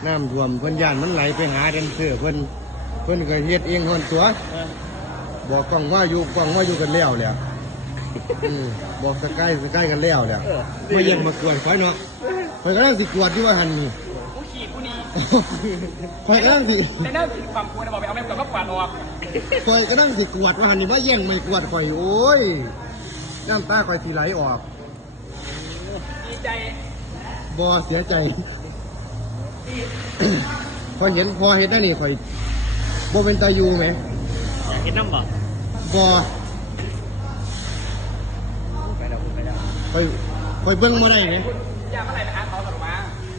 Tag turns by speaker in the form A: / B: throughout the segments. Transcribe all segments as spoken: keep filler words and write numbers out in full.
A: น้ำท่วมเพิ่นย่านมันไหลไปหาแดนเซอร์เพิ่นเพิ่นก็เฮ็ดเองคนตัวบอกกล้องว่าอยู่กล้องว่าอยู่กันแล้วแหละบอกสกายสกายกันแล้วแหละมาเย็นมากวนคอยเนาะคอยกำลังสิกวดที่ว่าหันนี่
B: กูขี่กูหนี
A: คอยกำลังสิ
B: แต่นั่นสิความกลัวนะบอกไปเอาแม่กวาดก็กวาดออก
A: คอยกำลังสิกวดว่าหันนี่ว่าแย่งไม่กวดคอยโอ้ยน้ำตาคอยสีไหลออก
B: ดีใจ
A: บอเสียใจพอเห็นพอเห็นได้นี่คอยบอเป็นตายูไหม
C: อยากเห็นน้ำบ่
A: บอ
C: ไปแล้วไปแล้ว
A: คอยคอยเบิ้งมาได้ไหม
B: ยากเมื่อไหร่ไปหาเขาสรุปมา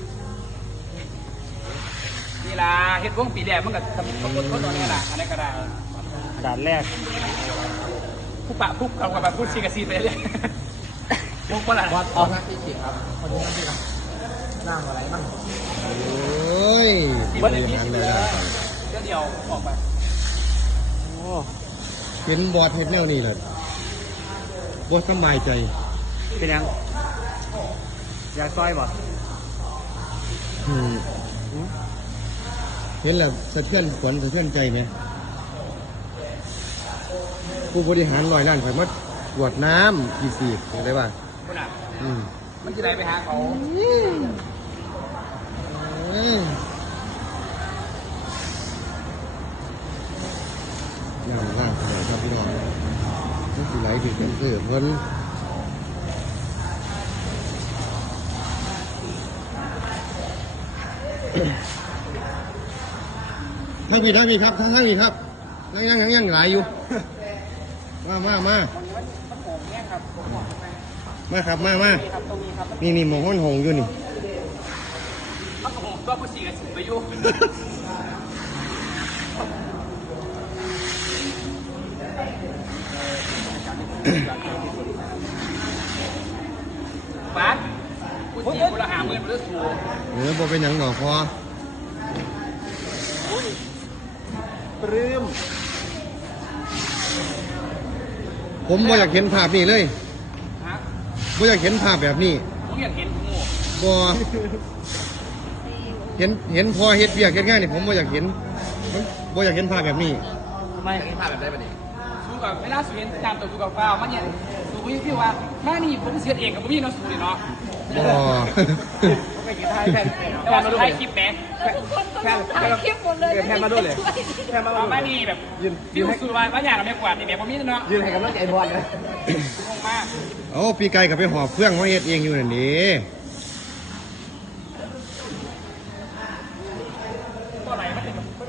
B: นี่ล่ะเฮ็ดวงปีแรกมันก็ทำคนคนตัวนี้แหละอันนี้ก็ได้
C: ด่านแรก
B: ผู้ปะผู้กับกับผู้ซีกับซีไปเรื่อยพวกคนละ
A: วัดออกนักที่เขียนครับคนนี้นักที่ครับน้ำอะไรบ้างโอ้ย
B: วันนี้พี่เลยเดี๋ยวเดียวออกไป
C: โอ้
A: เป็นบอดเฮ็ดแนวนี้เลยบอดสบายใจ
C: เป็นยังอยากซอยบ่
A: เห็นแล้วสะเทือนขวัญสะเทือนใจไหมผู้บริหารลอยล้านข่อยมัดตรวจน้ำกี่สีเห็นได้ป่ะ
B: คุณอ่ะมันจะได้ไปหาเขา
A: น้ำล่างขนาดครับพี่น้องนี่คือไหลถึงเป็นเสือเพิ่นทั้งพี่ทั้งพี่ครับทั้งทั้งพี่ครับยังยังยังยังหลายอยู่มามามามาครับมามานี่นี่หมองห้อนหงอยู่นี่
B: มันก็หงก็ผู้ซีกับซีไปอยู่บ้านผู้ซีกูละหาเงินเพื่อสูง
A: เออบ่เป็นหยังหรอกพอ
C: ปลื้ม
A: ผมบ่อยากเห็นภาพนี้เลยบ่อยากเห็นภาพแบบนี้
B: ผมอยากเห็นงู
A: บ่เห็นเห็นพอเฮ็ดเบียกเฮ็ดงานนี่ผมบ่อยากเห็นบ่อยากเห็นภาพแบบนี้
B: ทำไมเห็นภาพแบบได้ปะเนี่ยสู้กับเวลาสู้เห็นตามตัวสู้กับเปล่ามันเนี่ยสู้พี่พี่ว่าแม่นี่ผมเสียเองกับผมนี่เนาะสู้เลยเนาะ
A: บ่
B: ไม่กี่ท้ายแฟนแฟนมาดูท้ายคลิปแหม
D: แฟนถ่ายคลิปหมดเลย
C: แฟนมาดูเลย
B: แฟนมาดูแม่นี่แบบยืนยืนสู้ว่าว่าอย่างเราไม่กวาดนี่แบบผมนี่เนาะ
C: ยืนให้กำลังใจบอลนะ
B: งงมาก
A: โอ้พี่ไก่กับไปหอบเพื่องมาเฮ็ดเองอยู่นั่นนี่
B: ก็ไหนมันเป็นมัน